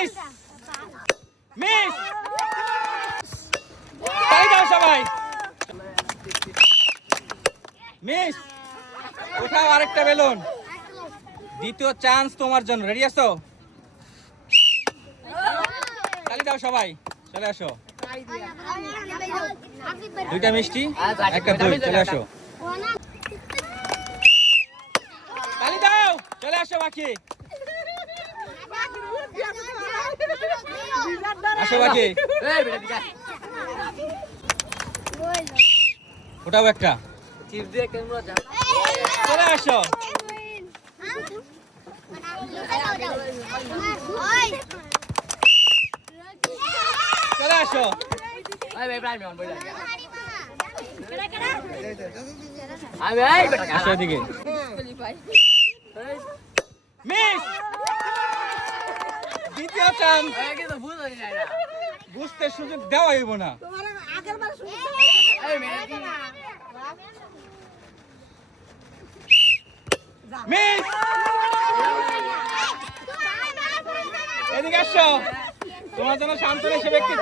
miss miss তাই দাও সবাই মিস উঠাও আরেকটা বেলুন দ্বিতীয় চান্স তোমার জন্য রেডি আছো তালি দাও সবাই চলে আসো দুইটা মিষ্টি একটা দই চলে আসো তালি দাও চলে আসো বাকি আসো বাকি ওটাও একটা চলে আসো চলে আসো আসো এদিকে মিস দ্বিতীয় চান্স বুঝতে সুযোগ দেওয়া হইব না মিস এদিকে আসো তোমার জন্য শান্তনু হিসেবে একটি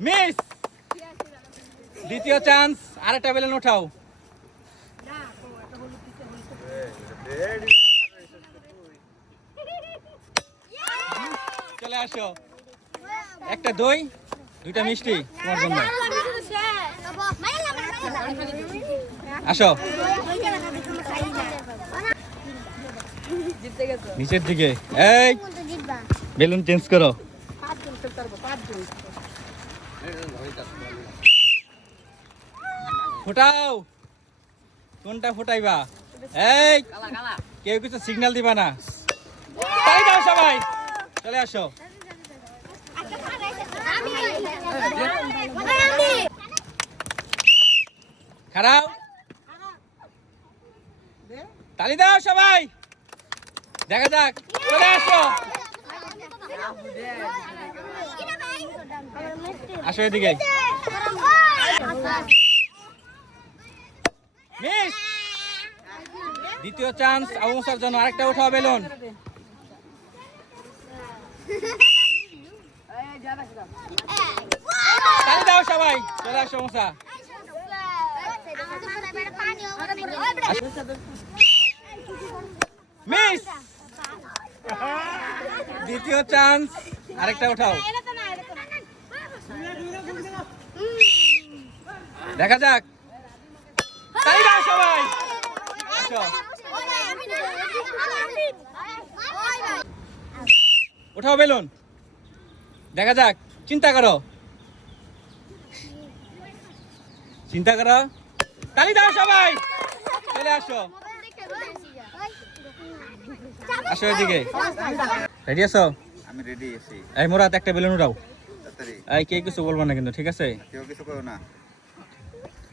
মিস দ্বিতীয় চান্স আরেকটা বেলুন উঠাও চলে আসো একটা দই দুইটা মিষ্টি তোমার জন্য আসো নিচের দিকে এই বেলুন চেঞ্জ করো ফুটাও কোনটা ফুটাইবা এই কেউ কিছু সিগন্যাল দিবা না তাই দাও সবাই চলে আসো খারাপ তালি দাও সবাই দেখা যাক চলে আসো আসো এদিকে মিস দ্বিতীয় চান্স আবু মুসার জন্য আরেকটা উঠাও বেলুন তালি দাও সবাই চলে আসো মুসা মিস দ্বিতীয় চান্স আরেকটা উঠাও দেখা যাক তালি দাও সবাই আসো উঠাও বেলুন দেখা যাক চিন্তা করো তালি দাও সবাই চলে আসো আসো এদিকে রেডি আছো আমি রেডি আছি এই মুরাদ একটা বেলুন উঠাও এই কে কিছু বলবো না কিন্তু ঠিক আছে কেউ কিছু করো না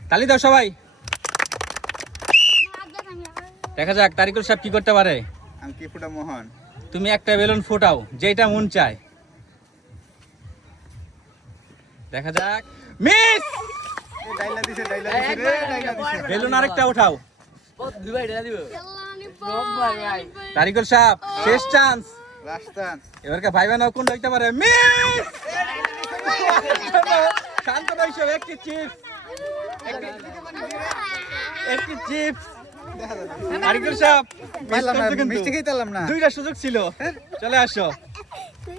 তালি দাও সবাই দেখা যাক তারিকুল সাহেব কি করতে পারে আমি কি ফুটা মোহন তুমি একটা বেলুন ফুটাও যেটা মন চায় দেখা যাক মিস ডাইলা দিছে রে ডাইলা দিছে বেলুন আরেকটা উঠাও তারিকুল সাহেব শেষ চান্স লাস্ট চান্স এবারকে ভাইবা নাও কোনটা হইতে পারে মিস শান্ত রইছো একটি চিপস তারিকুল সাহেব মিষ্টি খেতে পারলাম না দুইটা সুযোগ ছিল চলে আসো